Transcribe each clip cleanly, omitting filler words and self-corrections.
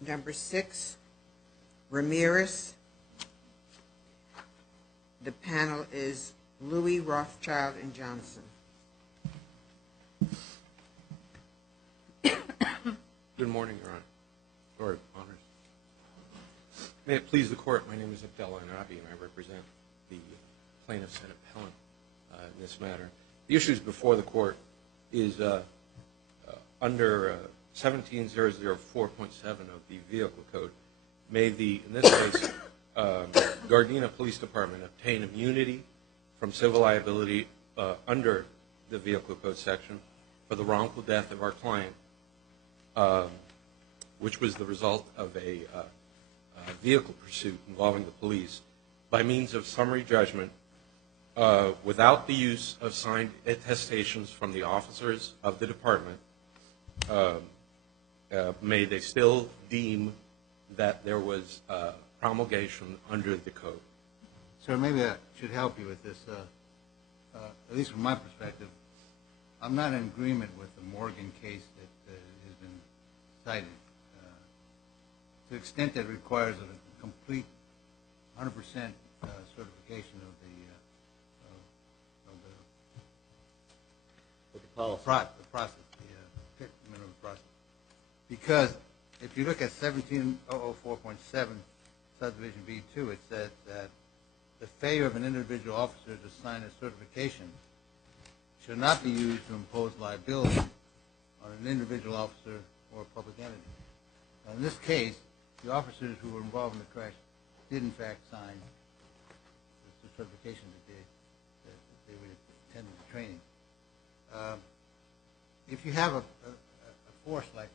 Number 6, Ramirez. The panel is Louis, Rothschild, and Johnson. Good morning, Your Honor, or Honors. May it please the Court, my name is Abdullah Anabi, and I represent the plaintiffs and appellant in this matter. The issues before the Court is under 17004.7 of the Vehicle Code, may the, in this case, Gardena Police Department obtain immunity from civil liability under the Vehicle Code section for the wrongful death of our client, which was the result of a vehicle pursuit involving the police by means of summary judgment without the use of signed attestations from the officers of the department. May they still deem that there was promulgation under the code. Sir, maybe I should help you with this. At least from my perspective, I'm not in agreement with the Morgan case that has been cited. To the extent that it requires a complete 100% certification of the process, the process. Because if you look at 17004.7 subdivision B2, it says that the failure of an individual officer to sign a certification should not be used to impose liability on an individual officer or a public entity. Now, in this case, the officers who were involved in the crash did in fact sign the certification that they would attend the training. If you have a force like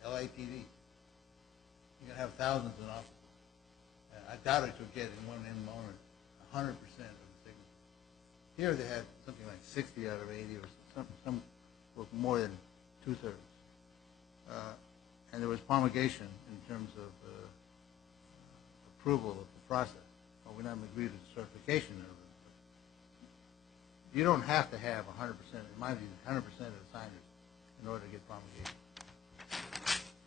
LAPD, you're going to have thousands of officers. I doubt it you'll get in one moment 100% of the signatures. Here they had something like 60 out of 80 or some more than two-thirds. And there was promulgation in terms of approval of the process. Well, we not agreed to the certification of it. You don't have to have 100%, in my view, 100% of the signers in order to get promulgation.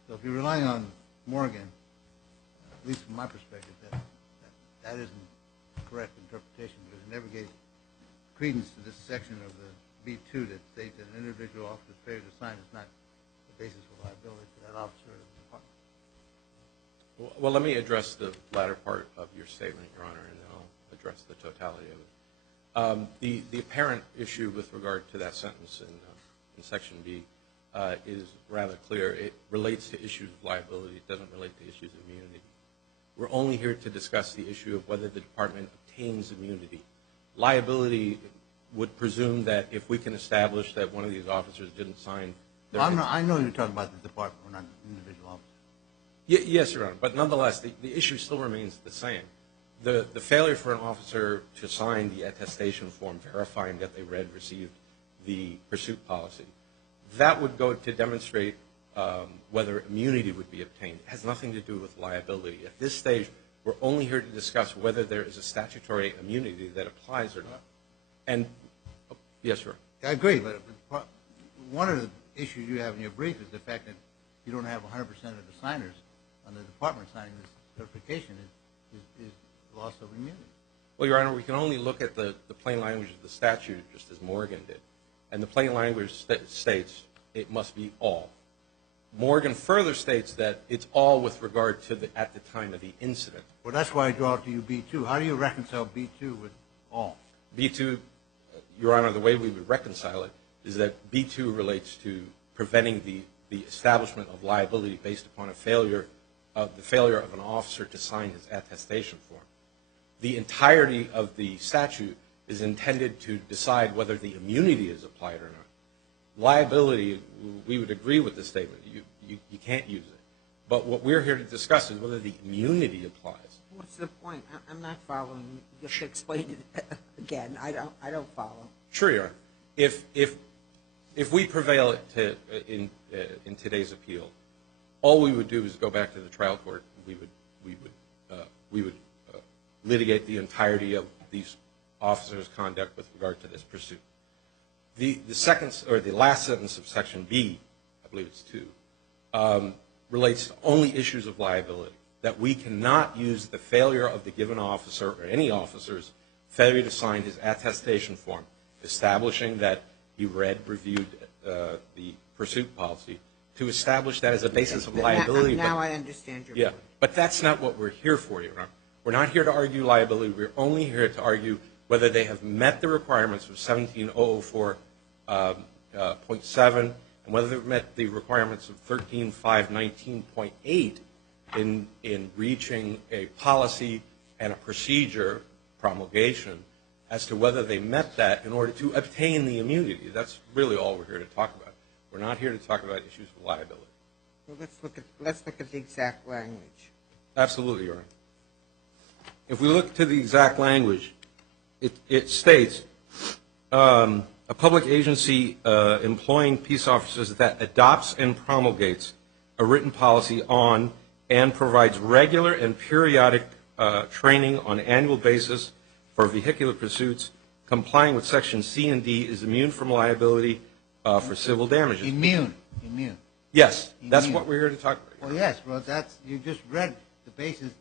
So if you're relying on Morgan, at least from my perspective, that isn't a correct interpretation, because it never gave credence to this section of the B2 that states that an individual officer's failure to sign is not the basis for liability for that officer or the department. Well, let me address the latter part of your statement, Your Honor, and then I'll address the totality of it. The apparent issue with regard to that sentence in Section B is rather clear. It relates to issues of liability. It doesn't relate to issues of immunity. We're only here to discuss the issue of whether the department obtains immunity. Liability would presume that if we can establish that one of these officers didn't sign. I know you're talking about the department, we're not an individual officer. Yes, Your Honor, but nonetheless, the issue still remains the same. The failure for an officer to sign the attestation form verifying that they received the pursuit policy, that would go to demonstrate whether immunity would be obtained. It has nothing to do with liability. At this stage, we're only here to discuss whether there is a statutory immunity that applies or not. And, yes, sir. I agree, but one of the issues you have in your brief is the fact that you don't have 100% of the signers on the department signing this certification is loss of immunity. Well, Your Honor, we can only look at the plain language of the statute, just as Morgan did. And the plain language states it must be all. Morgan further states that it's all with regard to at the time of the incident. Well, that's why I draw it to you B2. How do you reconcile B2 with all? B2, Your Honor, the way we would reconcile it is that B2 relates to preventing the establishment of liability based upon the failure of an officer to sign his attestation form. The entirety of the statute is intended to decide whether the immunity is applied or not. Liability, we would agree with the statement. You can't use it. But what we're here to discuss is whether the immunity applies. What's the point? I'm not following. You should explain it again. I don't follow. Sure, Your Honor. If we prevail in today's appeal, all we would do is go back to the trial court. We would litigate the entirety of these officers' conduct with regard to this pursuit. The last sentence of Section B, I believe it's 2, relates to only issues of liability, that we cannot use the failure of the given officer or any officer's failure to sign his attestation form establishing that he reviewed the pursuit policy to establish that as a basis of liability. Now I understand your point. But that's not what we're here for, Your Honor. We're not here to argue liability. We're only here to argue whether they have met the requirements of 17004.7 and whether they've met the requirements of 13519.8 in reaching a policy and a procedure promulgation as to whether they met that in order to obtain the immunity. That's really all we're here to talk about. We're not here to talk about issues of liability. Well, let's look at the exact language. Absolutely, Your Honor. If we look to the exact language, it states a public agency employing peace officers that adopts and promulgates a written policy on and provides regular and periodic training on an annual basis for vehicular pursuits complying with Section C and D is immune from liability for civil damages. Immune. Yes, that's what we're here to talk about. Well, yes. Well, you just read the basis.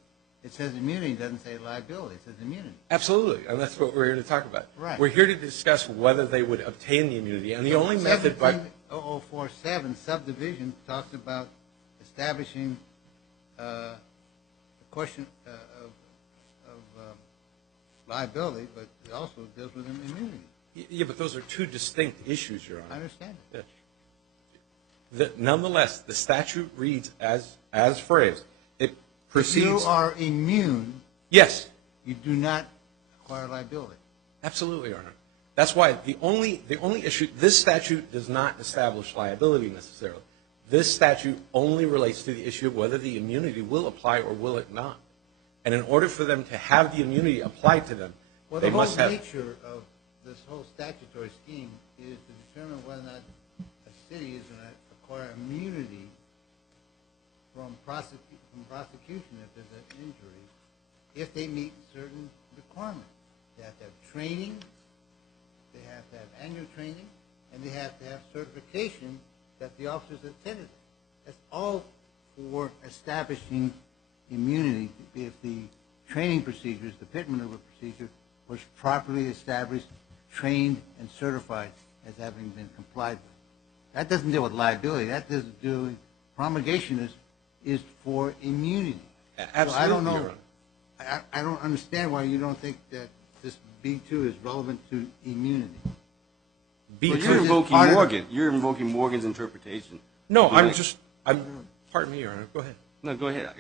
It says immunity. It doesn't say liability. It says immunity. Absolutely, and that's what we're here to talk about. Right. We're here to discuss whether they would obtain the immunity, and the only method by 17047 subdivision talks about establishing the question of liability, but it also deals with immunity. Yeah, but those are two distinct issues, Your Honor. I understand it. Yes. Nonetheless, the statute reads as phrased. It proceeds. If you are immune, yes, you do not acquire liability. Absolutely, Your Honor. That's why the only issue, this statute does not establish liability necessarily. This statute only relates to the issue of whether the immunity will apply or will it not. And in order for them to have the immunity applied to them, they must have. Well, the whole nature of this whole statutory scheme is to determine whether or not a city is going to acquire immunity from prosecution if there's an injury, if they meet certain requirements. They have to have training, they have to have annual training, and they have to have certification that the officers attended. That's all for establishing immunity if the training procedures, the pit maneuver procedure, was properly established, trained, and certified as having been complied with. That doesn't deal with liability. That doesn't deal with promulgation is for immunity. Absolutely, So I don't know. Your Honor. I don't understand why you don't think that this B2 is relevant to immunity. B2. You're invoking Morgan. You're invoking Morgan's interpretation. No, pardon me, Your Honor. Go ahead. No, go ahead.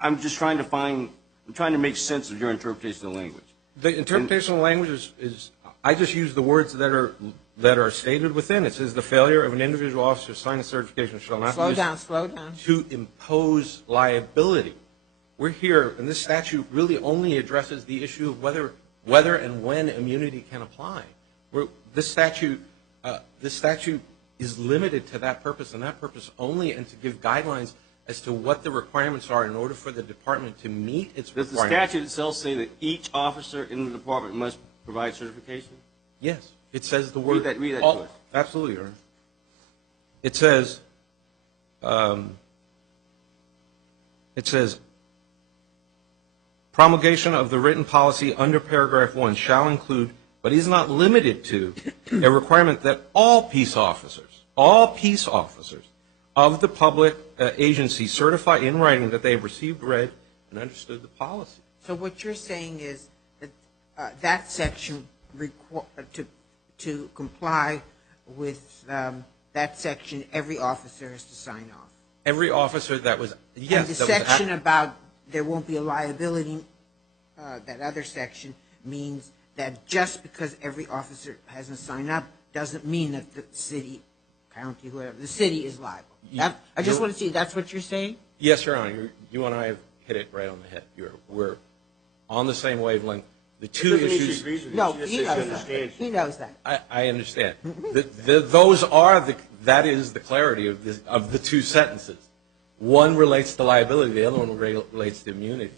I'm just trying to make sense of your interpretation of the language. The interpretation of the language is I just use the words that are stated within. It says the failure of an individual officer to sign a certification shall not be used Slow down. to impose liability. We're here, and this statute really only addresses the issue of whether and when immunity can apply. This statute is limited to that purpose and that purpose only, and to give guidelines as to what the requirements are in order for the department to meet its requirements. Does the statute itself say that each officer in the department must provide certification? Yes. It says the word. Read that to us. Absolutely, Your Honor. It says, promulgation of the written policy under paragraph 1 shall include, but is not limited to, a requirement that all peace officers of the public agency certify in writing that they have received, read, and understood the policy. So what you're saying is that that section, to comply with that section, every officer has to sign off. Every officer that was, yes. And the section about there won't be a liability, that other section means that just because every officer hasn't signed up doesn't mean that the city, county, whoever, the city is liable. I just want to see, that's what you're saying? Yes, Your Honor. You and I have hit it right on the head. We're on the same wavelength. The two issues. No, he knows that. He knows that. I understand. That is the clarity of the two sentences. One relates to liability. The other one relates to immunity.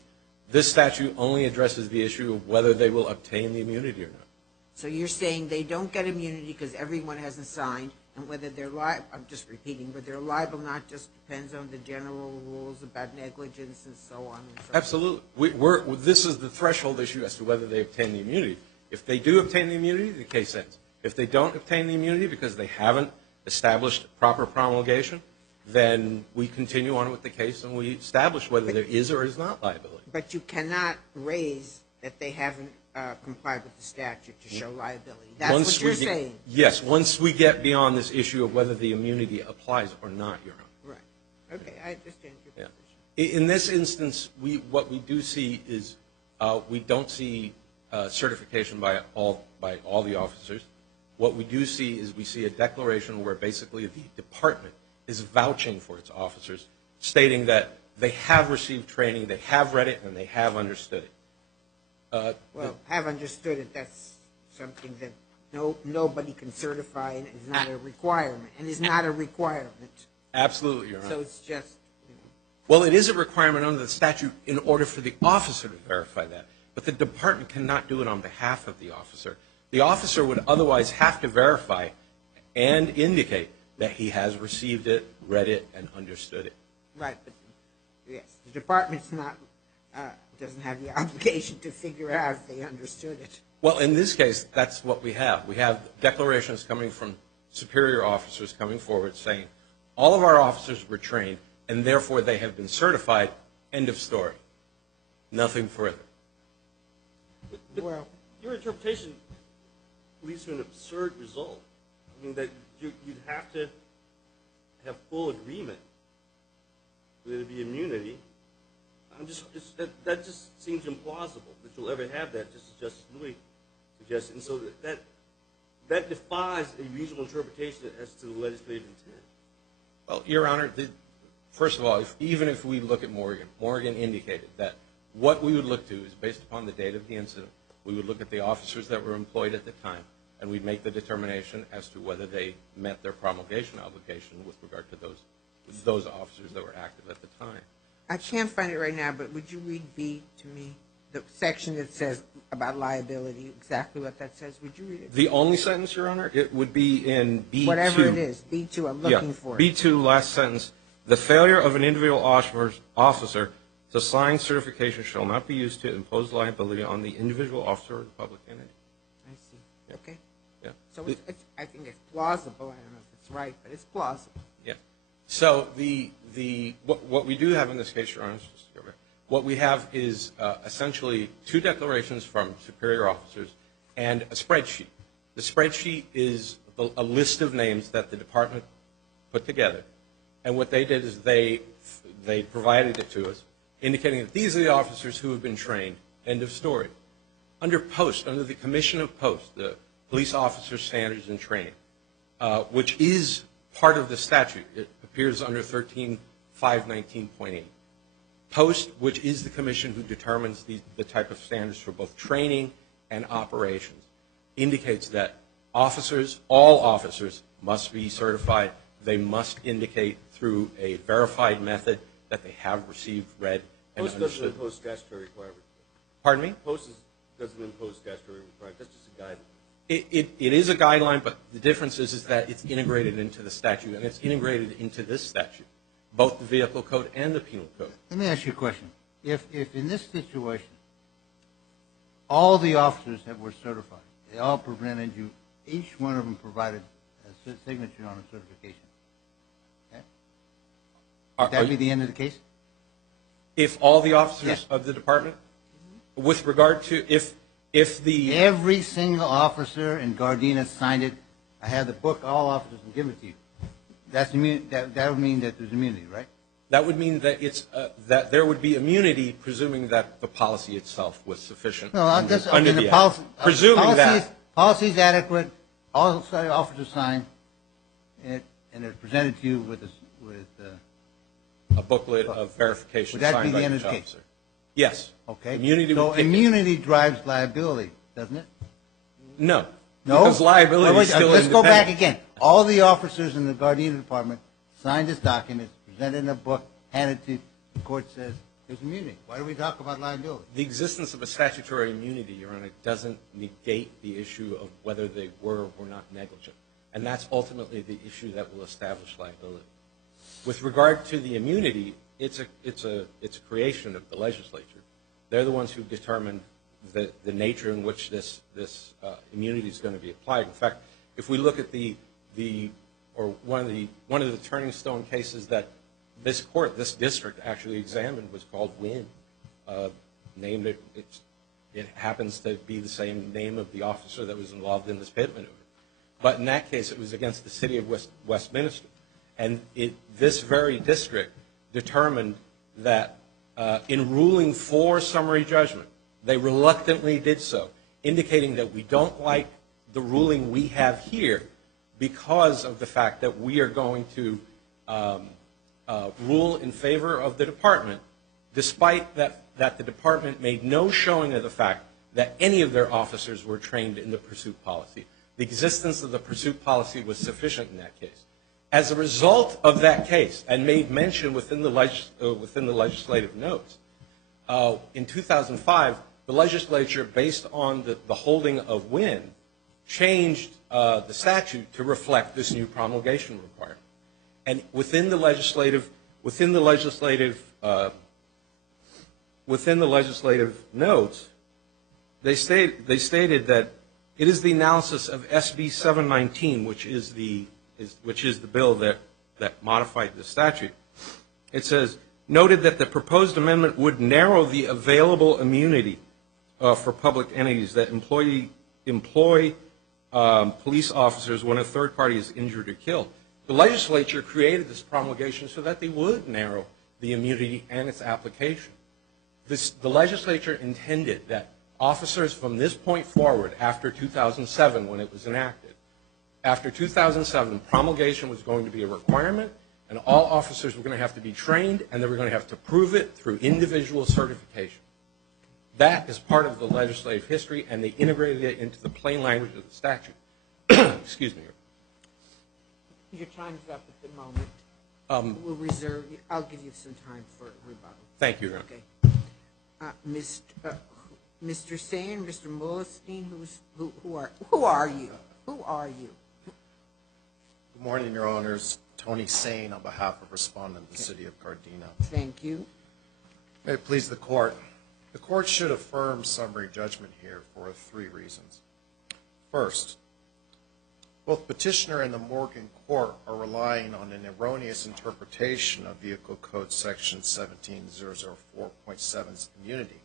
This statute only addresses the issue of whether they will obtain the immunity or not. So you're saying they don't get immunity because everyone hasn't signed, And whether they're liable, I'm just repeating, whether they're liable not just depends on the general rules about negligence and so on and so forth. Absolutely. This is the threshold issue as to whether they obtain the immunity. If they do obtain the immunity, the case ends. If they don't obtain the immunity because they haven't established proper promulgation, then we continue on with the case and we establish whether there is or is not liability. But you cannot raise that they haven't complied with the statute to show liability. That's what you're saying. Yes, once we get beyond this issue of whether the immunity applies or not, Your Honor. Right. Okay, I understand your position. In this instance, what we do see is we don't see certification by all the officers. What we do see is we see a declaration where basically the department is vouching for its officers, stating that they have received training, they have read it, and they have understood it. Well, have understood it, that's something that nobody can certify and is not a requirement, Absolutely, Your Honor. So it's just, Well, it is a requirement under the statute in order for the officer to verify that, but the department cannot do it on behalf of the officer. The officer would otherwise have to verify and indicate that he has received it, read it, and understood it. right, but yes, the department's not, doesn't have the obligation to figure out if they understood it. Well, in this case, that's what we have. We have declarations coming from superior officers coming forward saying, all of our officers were trained, and therefore they have been certified, end of story. Nothing further. Well, Your interpretation leads to an absurd result. I mean, that you'd have to have full agreement that it'd be immunity. That just seems implausible that you'll ever have that, just as Justice Louis suggested. And so that defies a reasonable interpretation as to the legislative intent. Well, Your Honor, first of all, even if we look at Morgan indicated that what we would look to is based upon the date of the incident. We would look at the officers that were employed at the time, and we'd make the determination as to whether they met their promulgation obligation with regard to those officers that were active at the time. I can't find it right now, but would you read B to me? The section that says about liability, exactly what that says. Would you read it? The only sentence, Your Honor, it would be in B2. Whatever it is, B2, I'm looking for it. B2, last sentence. The failure of an individual officer to sign certification shall not be used to impose liability on the individual officer or the public entity. I see. Yeah. Okay. Yeah. So I think it's plausible. I don't know if it's right, but it's plausible. Yeah. So what we do have in this case, Your Honor, what we have is essentially two declarations from superior officers and a spreadsheet. The spreadsheet is a list of names that the department put together, and what they did is they provided it to us, indicating that these are the officers who have been trained. End of story. Under the Commission of Post, the Police Officer Standards and Training, which is part of the statute. It appears under 13.519.8. Post, which is the commission who determines the type of standards for both training and operations, indicates that all officers must be certified. They must indicate through a verified method that they have received, read, and understood. Post doesn't impose statutory requirements. Pardon me? Post doesn't impose statutory requirements. That's just a guideline. It is a guideline, but the difference is that it's integrated into the statute, and it's integrated into this statute, both the Vehicle Code and the Penal Code. Let me ask you a question. If in this situation, all the officers that were certified, they all presented you, each one of them provided a signature on a certification, okay? Would that be the end of the case? If all the officers of the department, with regard to if the Every single officer in Gardena signed it. I have the book, all officers will give it to you. That would mean that there's immunity, right? that would mean that that there would be immunity, presuming that the policy itself was sufficient. No, under the Act. policy. Presuming that Policy is adequate. All officers sign it, and it's presented to you with a booklet of verification would that signed be by the end each of the officer. case? Yes. Okay. Immunity so would kick in. immunity drives liability, doesn't it? No. No? Because liability is still Let's go back independent. again. All the officers in the Gardena department signed this document, presented in a book, handed to the court, says there's immunity. Why do we talk about liability? The existence of a statutory immunity, Your Honor, doesn't negate the issue of whether they were or were not negligent. And that's ultimately the issue that will establish liability. With regard to the immunity, it's a creation of the legislature. They're the ones who determined the nature in which this immunity is going to be applied. In fact, if we look at one of the turning stone cases that this district actually examined was called Wynn. Named it happens to be the same name of the officer that was involved in this pit maneuver. But in that case, it was against the city of Westminster. And this very district determined that in ruling for summary judgment, they reluctantly did so, indicating that we don't like the ruling we have here because of the fact that we are going to rule in favor of the department, despite that the department made no showing of the fact that any of their officers were trained in the pursuit policy. The existence of the pursuit policy was sufficient in that case. As a result of that case, and made mention within the legislative notes, in 2005, the legislature, based on the holding of Wynn, changed the statute to reflect this new promulgation requirement. And within the legislative notes, they stated that it is the analysis of SB 719, which is the bill that modified the statute. It says, noted that the proposed amendment would narrow the available immunity for public entities that employ police officers when a third party is injured or killed. The legislature created this promulgation so that they would narrow the immunity and its application. The legislature intended that officers from this point forward, after 2007 when it was enacted, after 2007, promulgation was going to be a requirement, and all officers were going to have to be trained, and they were going to have to prove it through individual certification. That is part of the legislative history, and they integrated it into the plain language of the statute. Excuse me. Your time's up at the moment. We'll reserve. I'll give you some time for rebuttal. Thank you, Your Honor. Okay. Mr. Sain, Mr. Mullenstein, who are you? Who are you? Good morning, Your Honors. Tony Sain on behalf of Respondent, the City of Gardena. Thank you. May it please the Court. The Court should affirm summary judgment here for 3 reasons. First, both Petitioner and the Morgan Court are relying on an erroneous interpretation of Vehicle Code Section 17004.7's immunity,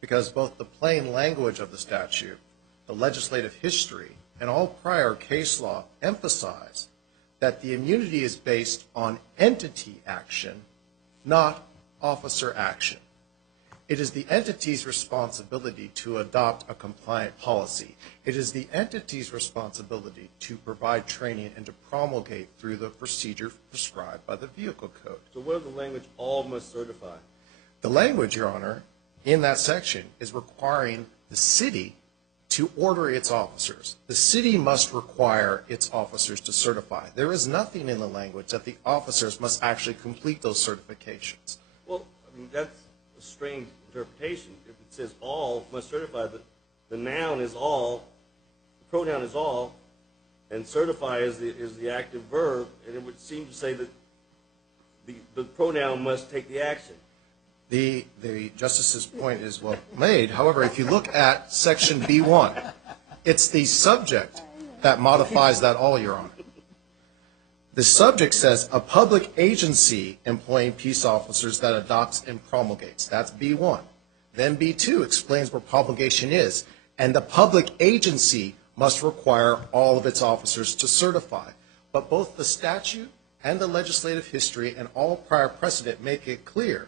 because both the plain language of the statute, the legislative history, and all prior case law emphasize that the immunity is based on entity action, not officer action. It is the entity's responsibility to adopt a compliant policy. It is the entity's responsibility to provide training and to promulgate through the procedure prescribed by the Vehicle Code. So what is the language all must certify? The language, Your Honor, in that section is requiring the city to order its officers. The city must require its officers to certify. There is nothing in the language that the officers must actually complete those certifications. Well, I mean, that's a strange interpretation. If it says all must certify, the noun is all, the pronoun is all, and certify is the active verb, and it would seem to say that the pronoun must take the action. The Justice's point is well made. However, if you look at Section B1, it's the subject that modifies that all, Your Honor. The subject says a public agency employing peace officers that adopts and promulgates. That's B1. Then B2 explains what promulgation is, and the public agency must require all of its officers to certify. But both the statute and the legislative history and all prior precedent make it clear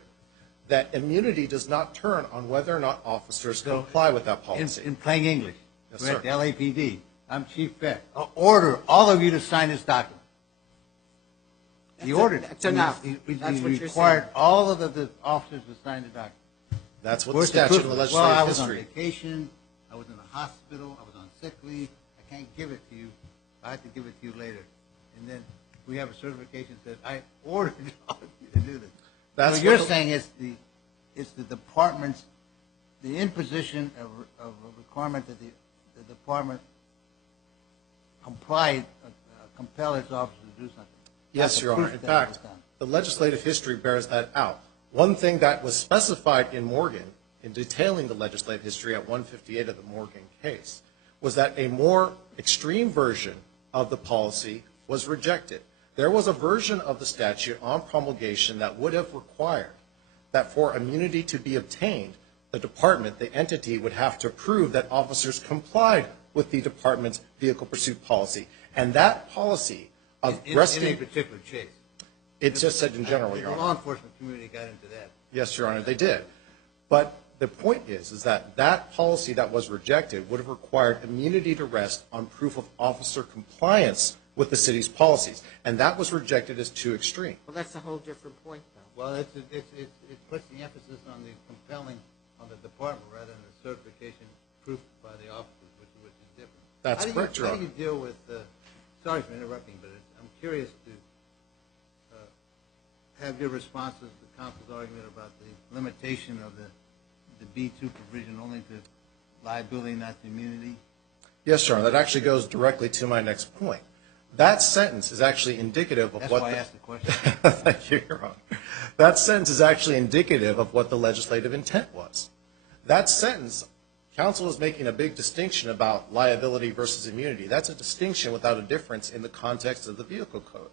that immunity does not turn on whether or not officers comply with that policy. In plain English, Yes, we're at the sir. LAPD. I'm Chief Beck. I'll order all of you to sign this document. He ordered it. That's enough. He That's what you're required saying. all of the officers to sign the document. That's what the Where's the statute proof and of the it? Well, I legislative was on history. vacation. I was in a hospital. I was on sick leave. I can't give it to you. I have to give it to you later. And then we have a certification that I ordered all of you to do this. That's so you're what the- saying it's the department's, the imposition of a requirement that the department comply compel its officers to do something. Yes, That's Your the Honor. proof In that it was fact, done. the legislative history bears that out. One thing that was specified in Morgan, in detailing the legislative history at 158 of the Morgan case, was that a more extreme version of the policy was rejected. There was a version of the statute on promulgation that would have required that for immunity to be obtained, the department, the entity, would have to prove that officers complied with the department's vehicle pursuit policy. And that policy of resting... In a particular chase. It just said in general, Your The Honor. law enforcement community got into that. Yes, Your Honor, they did. But the point is that that policy that was rejected would have required immunity to rest on proof of officer compliance with the city's policies. And that was rejected as too extreme. Well, that's a whole different point, though. Well, it puts the emphasis on the compelling on the department rather than the certification proof by the officers, which is different. That's correct, Your Honor. How do you deal with, sorry for interrupting, but I'm curious to have your responses to the counsel's argument about the limitation of the B2 provision only to liability, not to immunity. Yes, Your Honor, that actually goes directly to my next point. That sentence is actually indicative of That's what... why I asked the question. Thank you, Your Honor. That sentence is actually indicative of what the legislative intent was. That sentence, counsel is making a big distinction about liability versus immunity. That's a distinction without a difference in the context of the vehicle code.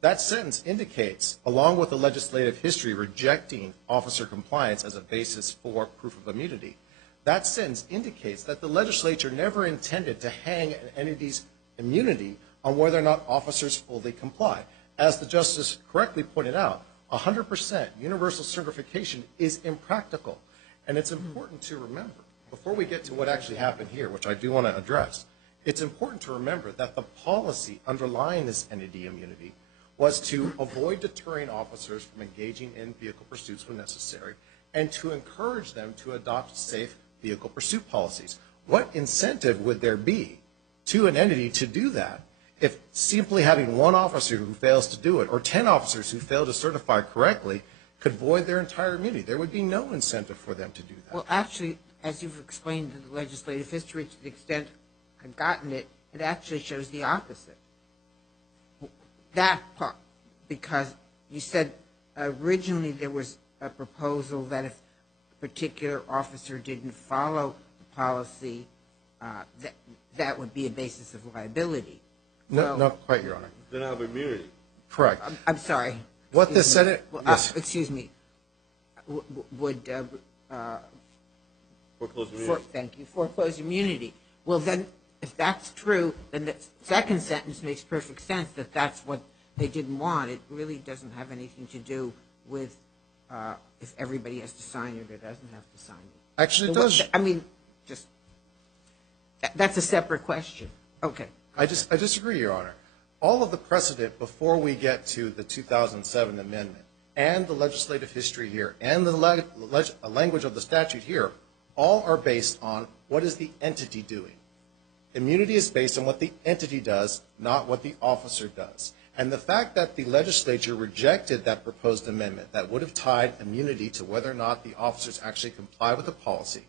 That sentence indicates, along with the legislative history rejecting officer compliance as a basis for proof of immunity, that sentence indicates that the legislature never intended to hang an entity's immunity on whether or not officers fully comply. As the Justice correctly pointed out, 100% universal certification is impractical. And it's important to remember, before we get to what actually happened here, which I do want to address, it's important to remember that the policy underlying this entity immunity was to avoid deterring officers from engaging in vehicle pursuits when necessary and to encourage them to adopt safe vehicle pursuit policies. What incentive would there be to an entity to do that if simply having one officer who fails to do it or 10 officers who fail to certify correctly could void their entire immunity? There would be no incentive for them to do that. Well, actually, as you've explained the legislative history to the extent I've gotten it, it actually shows the opposite. That part, because you said originally there was a proposal that if a particular officer didn't follow the policy, that would be a basis of liability. No, not quite, Your Honor. Then have immunity. Correct. I'm sorry. What the Senate... Yes. Excuse me. Would... Foreclose immunity. Thank you. Foreclose immunity. Well, then, if that's true, then the second sentence makes perfect sense that that's what they didn't want. It really doesn't have anything to do with if everybody has to sign it or doesn't have to sign it. Actually, it does. I mean, just... That's a separate question. Okay. I disagree, Your Honor. All of the precedent before we get to the 2007 amendment and the legislative history here and the language of the statute here all are based on what is the entity doing. Immunity is based on what the entity does, not what the officer does. And the fact that the legislature rejected that proposed amendment that would have tied immunity to whether or not the officers actually comply with the policy,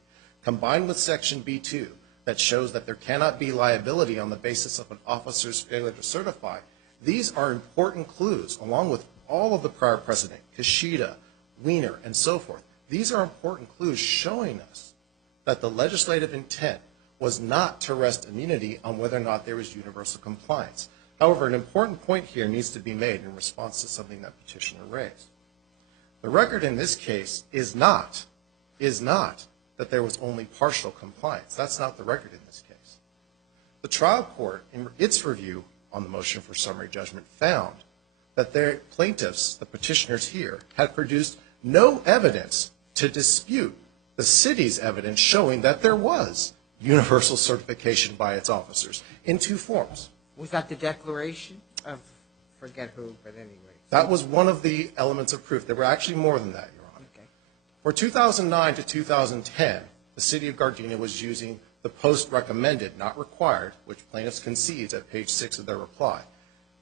combined with Section B2 that shows that there cannot be liability on the basis of an officer's failure to certify, these are important clues, along with all of the prior precedent, Kashida, Wiener, and so forth. These are important clues showing us that the legislative intent was not to rest immunity on whether or not there was universal compliance. However, an important point here needs to be made in response to something that petitioner raised. The record in this case is not that there was only partial compliance. That's not the record in this case. The trial court, in its review on the motion for summary judgment, found that their plaintiffs, the petitioners here, had produced no evidence to dispute the city's evidence showing that there was universal certification by its officers in two forms. Was that the declaration of, forget who, but anyway? That was one of the elements of proof. There were actually more than that, Your Honor. Okay. For 2009 to 2010, the city of Gardena was using the post-recommended, not required, which plaintiffs concedes at page 6 of their reply.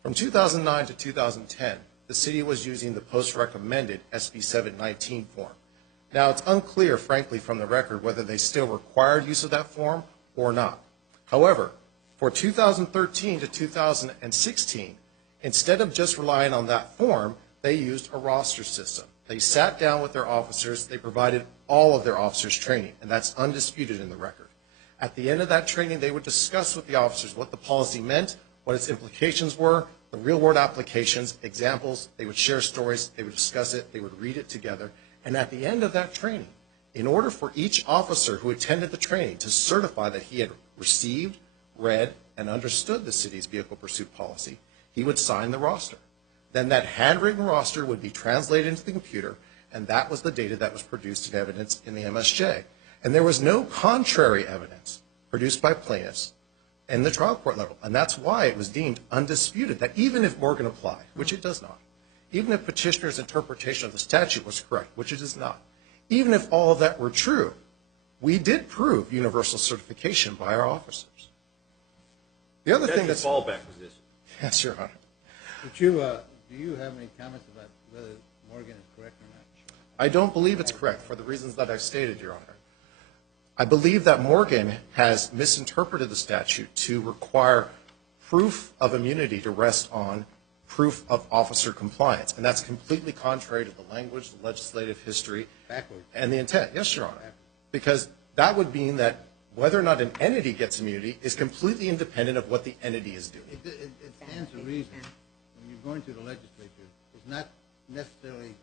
From 2009 to 2010, the city was using the post-recommended SB 719 form. Now, it's unclear, frankly, from the record whether they still required use of that form or not. However, For 2013 to 2016, instead of just relying on that form, they used a roster system. They sat down with their officers. They provided all of their officers training, and that's undisputed in the record. At the end of that training, they would discuss with the officers what the policy meant, what its implications were, the real-world applications, examples. They would share stories. They would discuss it. They would read it together. And at the end of that training, in order for each officer who attended the training to certify that he had received, read, and understood the city's vehicle pursuit policy, he would sign the roster. Then that handwritten roster would be translated into the computer, and that was the data that was produced in evidence in the MSJ. And there was no contrary evidence produced by plaintiffs in the trial court level. And that's why it was deemed undisputed that even if Morgan applied, which it does not, even if petitioner's interpretation of the statute was correct, which it is not, even if all of that were true, we did prove universal certification by our officers. The other thing that's... That's your fallback position. Yes, Your Honor. But do you have any comments about whether Morgan is correct or not? I don't believe it's correct for the reasons that I've stated, Your Honor. I believe that Morgan has misinterpreted the statute to require proof of immunity to rest on proof of officer compliance. And that's completely contrary to the language, the legislative history, and the intent. Yes, Your Honor. Because that would mean that whether or not an entity gets immunity is completely independent of what the entity is doing. It stands to reason when you're going to the legislature, it's not necessarily,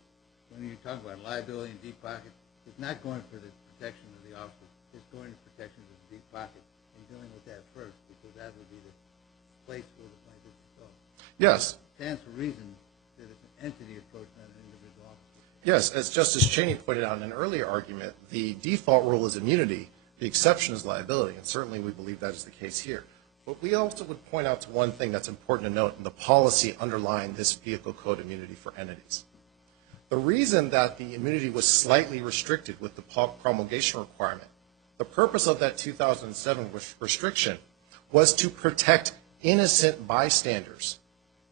when you're talking about liability and deep pocket, it's not going for the protection of the officer. It's going for protection of the deep pocket and dealing with that first, because that would be the place where the plaintiff would go. Yes. It stands to reason that it's an entity approach, not an individual officer. Yes, as Justice Cheney pointed out in an earlier argument, the default rule is immunity, the exception is liability, and certainly we believe that is the case here. But we also would point out to one thing that's important to note in the policy underlying this vehicle code immunity for entities. The reason that the immunity was slightly restricted with the promulgation requirement, the purpose of that 2007 restriction was to protect innocent bystanders.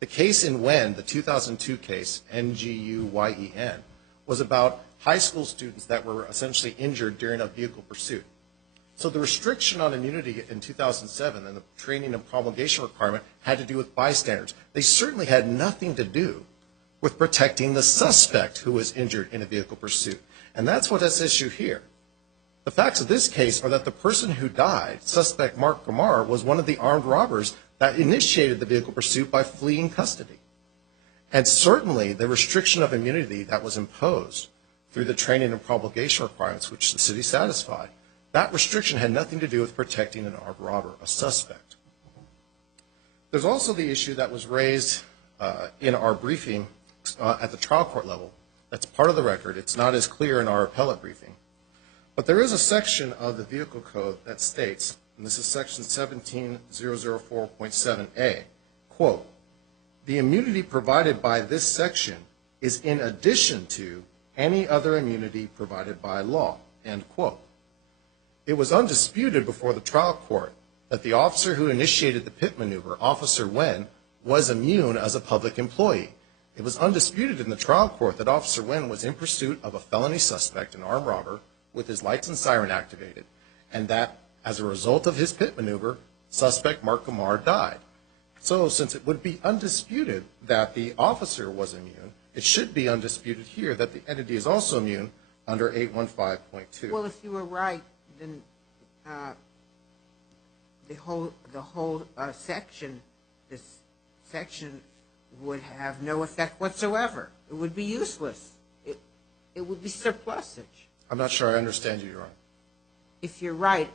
The case in Wen, the 2002 case, NGUYEN, was about high school students that were essentially injured during a vehicle pursuit. So the restriction on immunity in 2007 and the training and promulgation requirement had to do with bystanders. They certainly had nothing to do with protecting the suspect who was injured in a vehicle pursuit. And that's what is at issue here. The facts of this case are that the person who died, suspect Mark GAMAR, was one of the armed robbers that initiated the vehicle pursuit by fleeing custody. And certainly the restriction of immunity that was imposed through the training and promulgation requirements, which the city satisfied, that restriction had nothing to do with protecting an armed robber, a suspect. There's also the issue that was raised in our briefing at the trial court level. That's part of the record. It's not as clear in our appellate briefing. But there is a section of the vehicle code that states, and this is section 17004.7a, quote, "The immunity provided by this section is in addition to any other immunity provided by law," end quote. It was undisputed before the trial court that the officer who initiated the pit maneuver, Officer Wen, was immune as a public employee. It was undisputed in the trial court that Officer Wen was in pursuit of a felony suspect, an armed robber, with his lights and siren activated, and that as a result of his pit maneuver, suspect Mark GAMAR died. So since it would be undisputed that the officer was immune, it should be undisputed here that the entity is also immune under 815.2. Well, if you were right, then the whole section, this section would have no effect whatsoever. It would be useless. It would be surplusage. I'm not sure I understand you, Your Honor. If you're right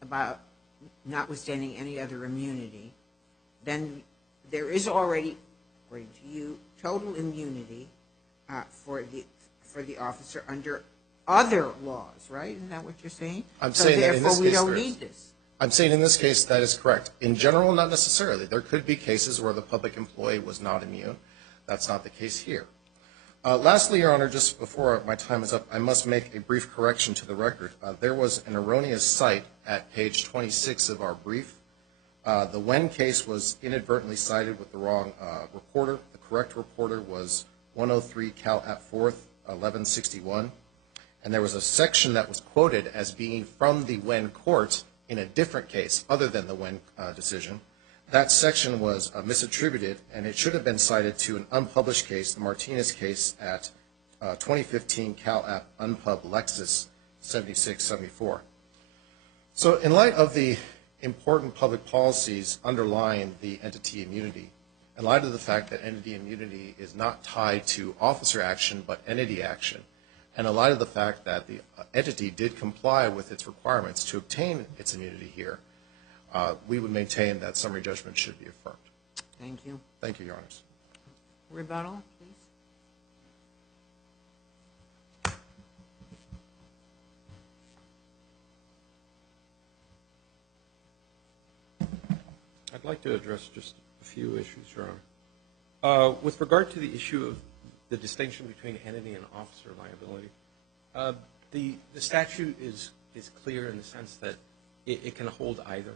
about notwithstanding any other immunity, then there is already, according to you, total immunity for the officer under other laws, right? Isn't that what you're saying? I'm saying that in this therefore, we case don't there is. need this. I'm saying in this case that is correct. In general, not necessarily. There could be cases where the public employee was not immune. That's not the case here. Lastly, Your Honor, just before my time is up, I must make a brief correction to the record. There was an erroneous cite at page 26 of our brief. The Wen case was inadvertently cited with the wrong reporter. The correct reporter was 103 Cal at 4th, 1161. And there was a section that was quoted as being from the Wen court in a different case other than the Wen decision. That section was misattributed, and it should have been cited to an unpublished case, the Martinez case at 2015 Cal App Unpub Lexus 7674. So in light of the important public policies underlying the entity immunity, in light of the fact that entity immunity is not tied to officer action but entity action, and in light of the fact that the entity did comply with its requirements to obtain its immunity here, we would maintain that summary judgment should be affirmed. Thank you. Thank you, Your Honors. Rebuttal, please. I'd like to address just a few issues, Your Honor. With regard to the issue of the distinction between entity and officer liability, the statute is clear in the sense that it can hold either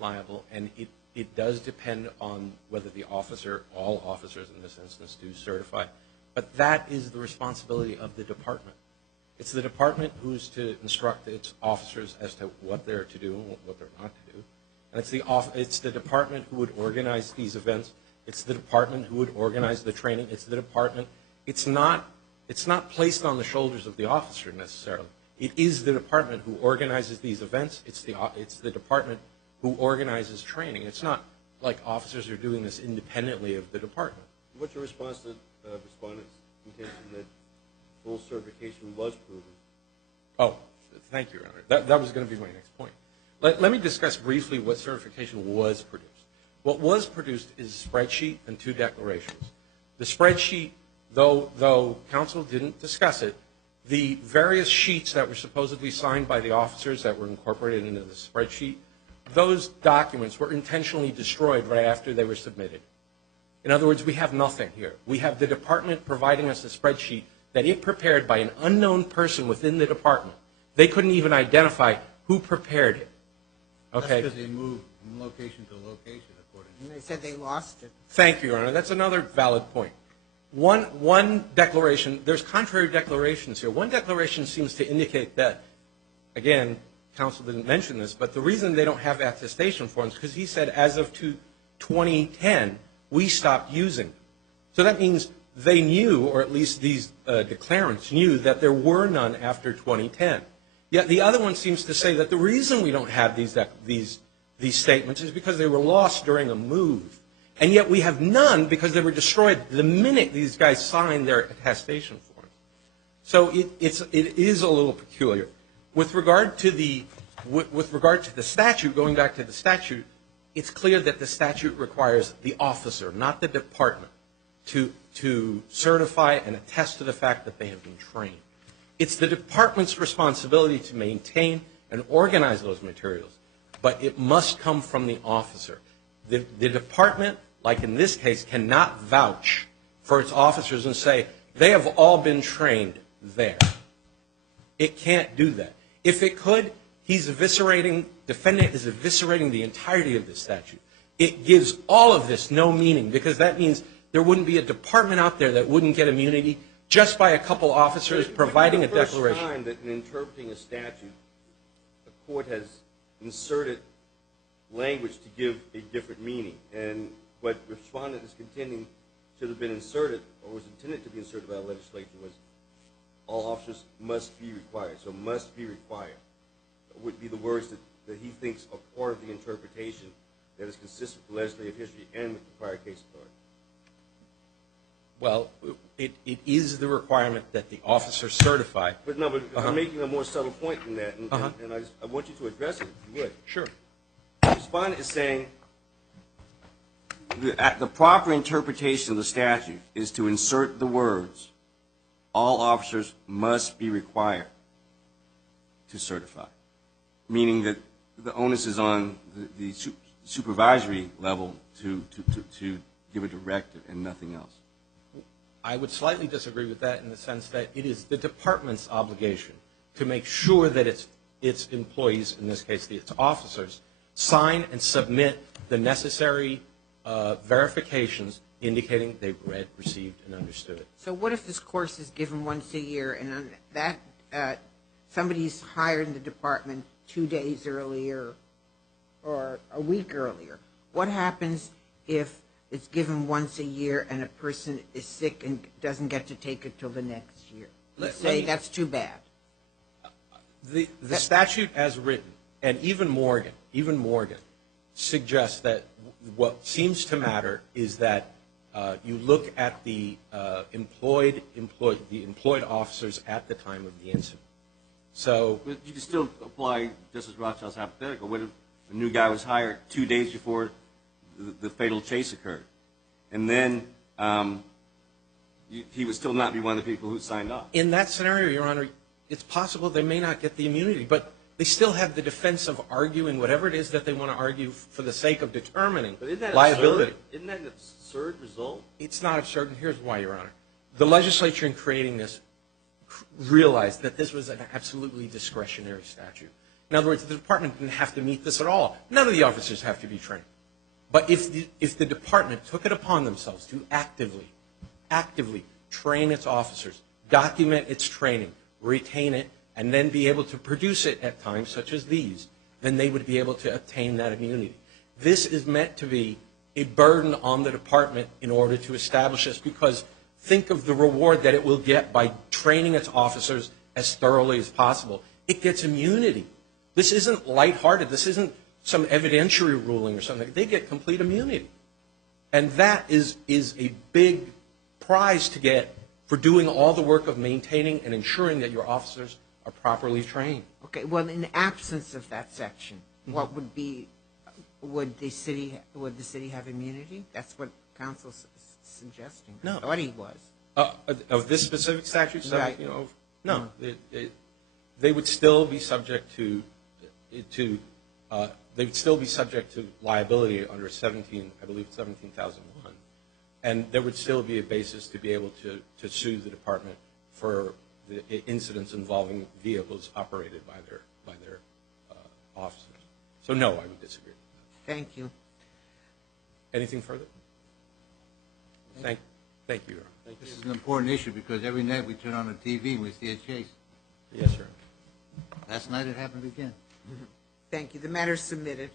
liable, and it does depend on whether the officer, all officers in this instance, do certify. But that is the responsibility of the department. It's the department who's to instruct its officers as to what they're to do and what they're not to do. And it's the department who would organize these events. It's the department who would organize the training. It's the department. It's not placed on the shoulders of the officer necessarily. It is the department who organizes these events. It's the department who organizes training. It's not like officers are doing this independently of the department. What's your response to respondents' contention that full certification was proven? Oh, thank you, Your Honor. That was going to be my next point. Let me discuss briefly what certification was produced. What was produced is a spreadsheet and 2 declarations. The spreadsheet, though counsel didn't discuss it, the various sheets that were supposedly signed by the officers that were incorporated into the spreadsheet, those documents were intentionally destroyed right after they were submitted. In other words, we have nothing here. We have the department providing us a spreadsheet that it prepared by an unknown person within the department. They couldn't even identify who prepared it. Okay. That's because they moved from location to location, according to And they said they lost it. Thank you, Your Honor. That's another valid point. One declaration, there's contrary declarations here. One declaration seems to indicate that, again, counsel didn't mention this, but the reason they don't have attestation forms is because he said as of 2010, we stopped using them. So that means they knew, or at least these declarants knew, that there were none after 2010. Yet the other one seems to say that the reason we don't have these statements is because they were lost during a move. And yet we have none because they were destroyed the minute these guys signed their attestation forms. So it is a little peculiar. With regard to the statute, going back to the statute, it's clear that the statute requires the officer, not the department, to certify and attest to the fact that they have been trained. It's the department's responsibility to maintain and organize those materials, but it must come from the officer. The department, like in this case, cannot vouch for its officers and say, they have all been trained there. It can't do that. If it could, defendant is eviscerating the entirety of the statute. It gives all of this no meaning, because that means there wouldn't be a department out there that wouldn't get immunity just by a couple officers providing a declaration. The first time that in interpreting a statute, a court has inserted language to give a different meaning. And what respondent is contending should have been inserted, or was intended to be inserted by the legislature, was all officers must be required. So must be required would be the words that he thinks are part of the interpretation that is consistent with legislative history and with the prior case authority. Well, it is the requirement that the officer certify. But no, I'm making a more subtle point than that, and I want you to address it, if you would. Sure. The respondent is saying the proper interpretation of the statute is to insert the words, all officers must be required to certify, meaning that the onus is on the supervisory level to give a directive and nothing else. I would slightly disagree with that in the sense that it is the department's obligation to make sure that its employees, in this case its officers, sign and submit the necessary verifications indicating they've read, received, and understood it. So what if this course is given once a year, and on that somebody's hired in the department 2 days earlier or a week earlier? What happens if it's given once a year and a person is sick and doesn't get to take it till the next year? Let's say that's too bad. The statute as written, and even Morgan suggests that what seems to matter is that you look at the employed officers at the time of the incident. So, But you can still apply Justice Rothschild's hypothetical. What if a new guy was hired 2 days before the fatal chase occurred, and then he would still not be one of the people who signed off? in that scenario, Your Honor, it's possible they may not get the immunity, but they still have the defense of arguing whatever it is that they want to argue for the sake of determining But isn't that liability. absurd? Isn't that an absurd result? It's not absurd, and here's why, Your Honor. The legislature in creating this realized that this was an absolutely discretionary statute. In other words, the department didn't have to meet this at all. None of the officers have to be trained. But if the department took it upon themselves to actively train its officers, document its training, retain it, and then be able to produce it at times such as these, then they would be able to obtain that immunity. This is meant to be a burden on the department in order to establish this, because think of the reward that it will get by training its officers as thoroughly as possible. It gets immunity. This isn't lighthearted. This isn't some evidentiary ruling or something. They get complete immunity. And that is a big prize to get for doing all the work of maintaining and ensuring that your officers are properly trained. Okay, well, in the absence of that section, what would the city have immunity? That's what counsel's suggesting. No. I thought he was. Of this specific statute, Right. no. They would still be subject to liability under 17,001, and there would still be a basis to be able to sue the department for the incidents involving vehicles operated by their officers. So no, I would disagree. Thank you. Anything further? Thank you, Your Honor. This is an important issue because every night we turn on the TV and we see a chase. Yes, sir. Last night it happened again. Thank you. The matter is submitted.